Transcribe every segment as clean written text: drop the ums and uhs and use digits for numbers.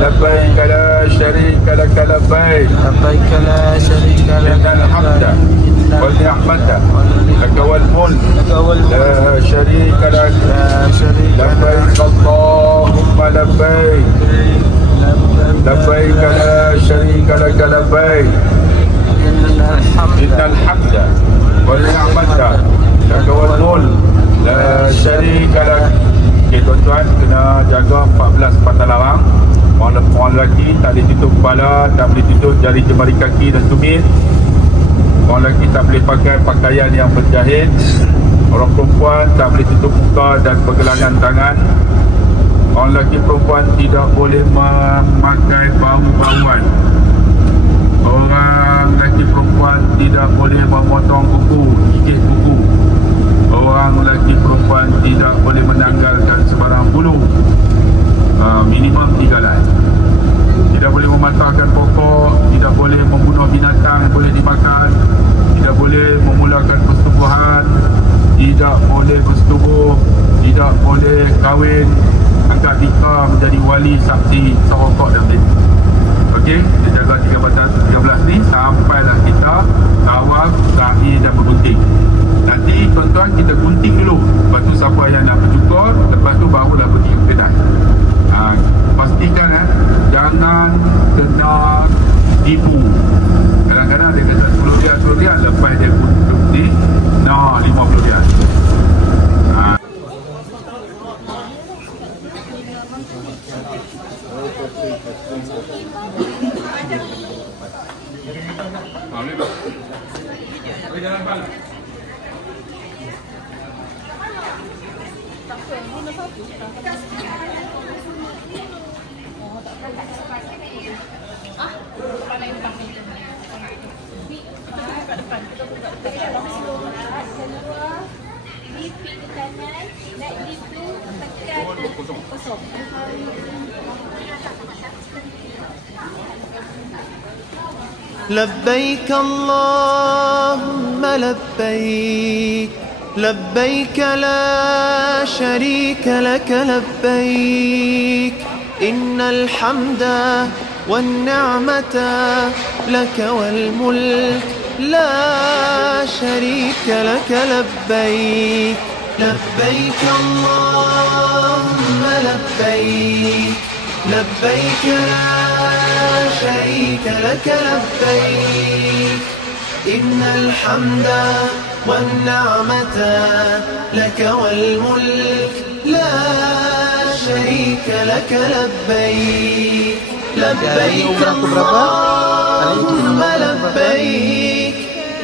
لبيك لا شريك لك لبيك لبيك لا شريك لك إن الحمد والنعمة لك والملك لا شريك لك لبيك اللهم لبيك لبيك لا شريك لك لبيك إن الحمد والنعمة لك والملك لا شريك لك. Okey tuan-tuan, kena jaga 14 patah larang. Orang lelaki tak boleh tutup kepala, tak boleh tutup jari jemari kaki dan tumit. Orang lelaki tak boleh pakai pakaian yang berjahit. Orang perempuan tak boleh tutup muka dan pergelangan tangan. Orang lelaki perempuan tidak boleh memakai bau-bauan. Orang lelaki perempuan tidak boleh memotong kuku, gigit kuku. Orang lelaki perempuan tidak boleh menanggalkan sebarang bulu, minimum 3 helai. Tidak boleh mematahkan pokok, tidak boleh membunuh binatang yang boleh dimakan, tidak boleh memulakan persetubuhan, tidak boleh bersetubuh, tidak boleh kahwin, angkat nikah menjadi wali saksi serokok dan lain. Okey, kita jaga 13 ni sampailah kita tawaf, sa'i dan bergunting. Nanti tuan-tuan kita gunting dulu. Lepas tu siapa yang nak bercukur, lepas tu barulah pergi ke kedai. Pastikan jangan kena tipu. Kadang-kadang dia kata 10 riyal, lepas dia gunting, 50 riyal. لبيك اللهم لبيك لبيك لا شريك لك لبيك إن الحمد والنعمة لك والملك لا شريك لك لبيك لبيك اللهم لبيك لبيك لا شريك لك لبيك إن الحمد والنعمة لك والملك لا شريك لك لبيك لبيك اللهم لبيك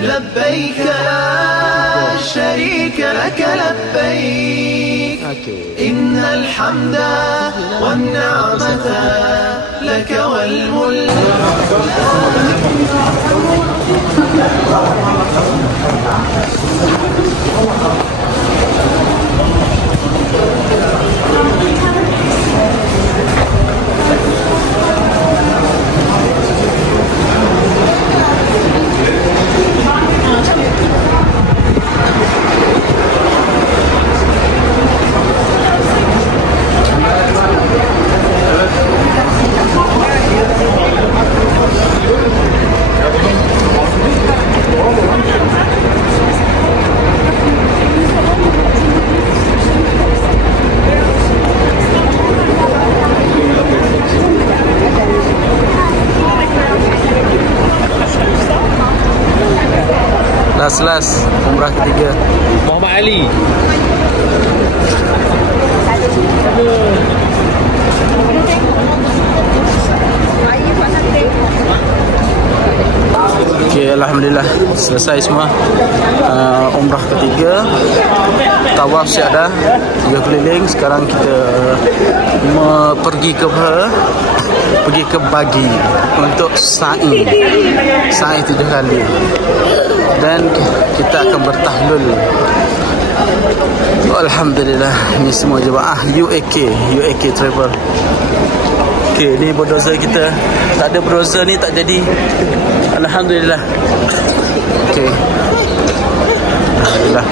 لبيك لا شريك لك لبيك إن الحمد والنعمة لك والملك. Last umrah ketiga Muhammad Ali. Okay, alhamdulillah selesai semua. Umrah ketiga, tawaf siap dah, 3 keliling. Sekarang kita pergi ke Bagi untuk sa'i 7 kali, dan kita akan bertahlul. Alhamdulillah, ini semua jemaah UAK Travel. Okey, ni berdosa kita. Tak ada berdosa ni tak jadi. Alhamdulillah. Okey. Alhamdulillah.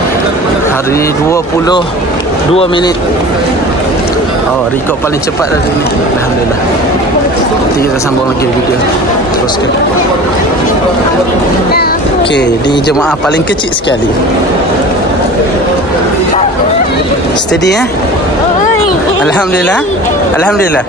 Hari ni 22 minit. Oh, rekod paling cepat hari ni. Alhamdulillah. Nanti kita sambung lagi video. Teruskan. Okey, ni jemaah paling kecil sekali. Steady ya? Alhamdulillah. Alhamdulillah.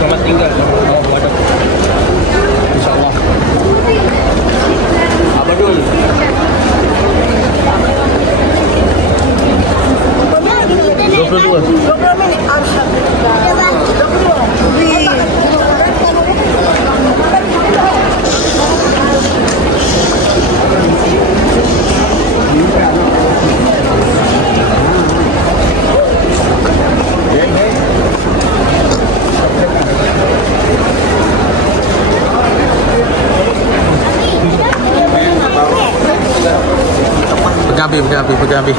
Selamat tinggal. InsyaAllah. Apa dulu? Pegang api.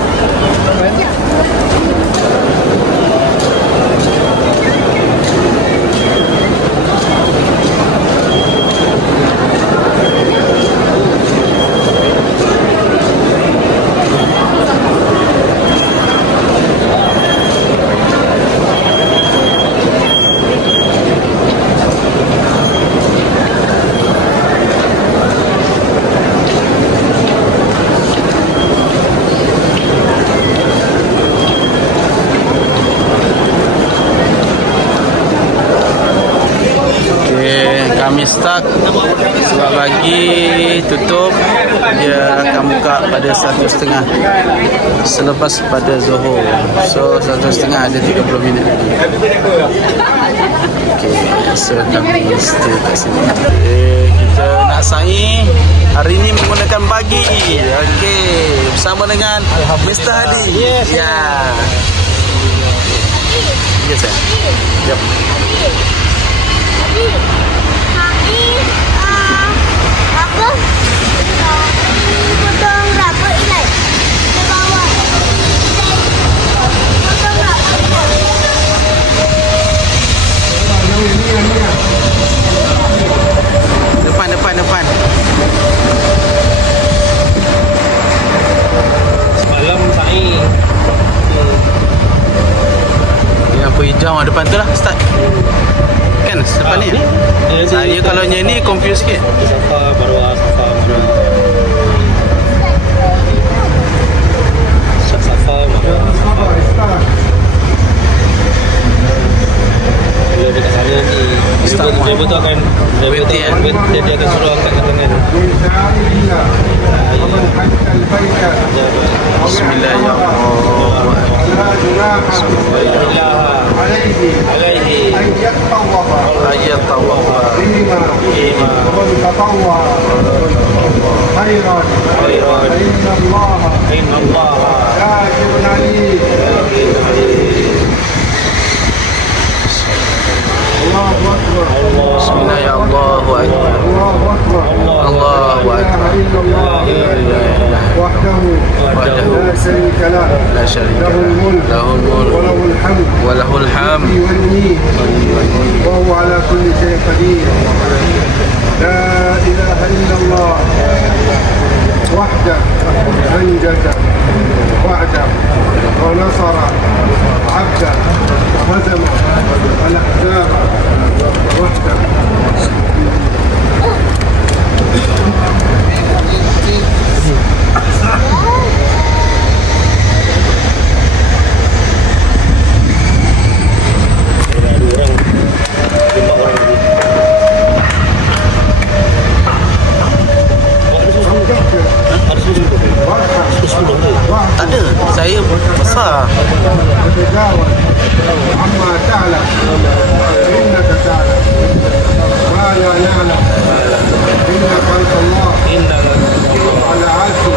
Kami start sebab lagi tutup. Dia akan buka pada 1:30 selepas pada Zuhur. So 1:30 ada 30 minit lagi. Okay, so kami stay kat sini. Okay, kita nak sa'i hari ni menggunakan pagi. Okay, bersama dengan Mr. Hadi. Yes. Ya. Yes, sir. Jom. Potong rambut Ilai ke bawah. Potong rambut. Depan. Semalam sa'i. Yang apa hijau depan tu lah start. Kan depan ni. Saya kalau yang ni confuse sikit. Safa Marwah. Bila dekat sana ni driver tu akan dia akan suruh angkat tangan. Bismillahirrahmanirrahim. Alaihi Ayat tawaf. Inna Allah Bismillahirrahmanirrahim. Allahu akbar. Wahdahu la syarika lahu. Lahul mulk wa lahul hamd. wa huwa ala kulli syai'in qadir. La ilaha illallah wahdahu anjada wa'da wa nasara 'abda wa hazama al-ahzab wahdahu. Tak ada. Saya besar. Amma ta'ala innaka ta'ala ma la na'lam innaka anta Allah ala 'arshi